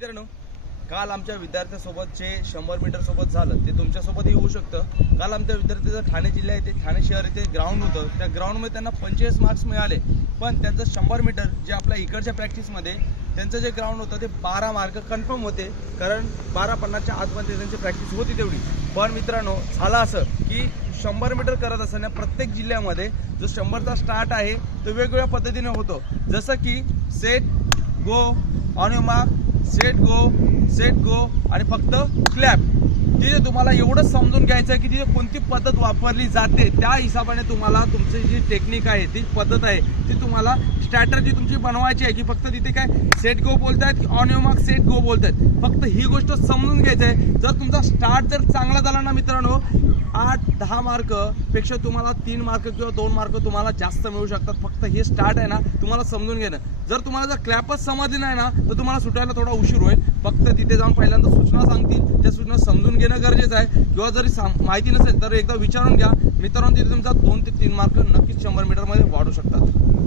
मित्रांनो काल आमच्या विद्यार्थ्यासोबत जे शंभर मीटर सोबत झालं ते तुमच्यासोबतही होऊ शकतं. काल आमच्या विद्यार्थ्याचं ठाणे जिल्हा येथे ठाणे शहर येथे ग्राउंड होतं. त्या ग्राउंडमध्ये त्यांना पंचेचाळीस मार्क्स मिळाले. पण त्यांचं शंभर मीटर जे आपल्या इकडच्या प्रॅक्टिसमध्ये त्यांचं जे ग्राउंड होतं ते बारा मार्क कन्फर्म होते. कारण बारा पन्नासच्या आतमध्ये त्यांची प्रॅक्टिस होती तेवढी. पण मित्रांनो झालं असं की शंभर मीटर करत असताना प्रत्येक जिल्ह्यामध्ये जो शंभरचा स्टार्ट आहे तो वेगवेगळ्या पद्धतीने होतो. जसं की set go on mark set go set go आणि फक्त क्लॅप तिथे तुम्हाला एवढं समजून घ्यायचं आहे की तिथे कोणती पद्धत वापरली जाते त्या हिशोबाने तुम्हाला तुमची जी टेक्निक आहे ती पद्धत आहे ती तुम्हाला स्ट्रॅटर्जी तुमची बनवायची आहे की फक्त तिथे काय सेट गो बोलतायत की ऑन मार्क सेट गो बोलतायत. फक्त ही गोष्ट समजून घ्यायचं आहे. जर तुमचा स्टार्ट जर चांगला झाला ना मित्रांनो आठ दहा मार्कपेक्षा तुम्हाला तीन मार्क किंवा दोन मार्क तुम्हाला जास्त मिळू शकतात. फक्त हे स्टार्ट आहे ना तुम्हाला समजून घेणं. जर तुम्हाला जर क्लॅपच समजली नाही ना तर तुम्हाला सुटायला थोडा उशीर होईल. फक्त तिथे जाऊन पहिल्यांदा सूचना सांगतील. त्या सूचना समजून घेणं गरजेचं आहे. किंवा जरी माहिती नसेल तर एकदा विचारून घ्या. मित्रांनो तिथे तुमचा दोन ते तीन मार्क नक्कीच शंभर मीटरमध्ये वाढू शकतात.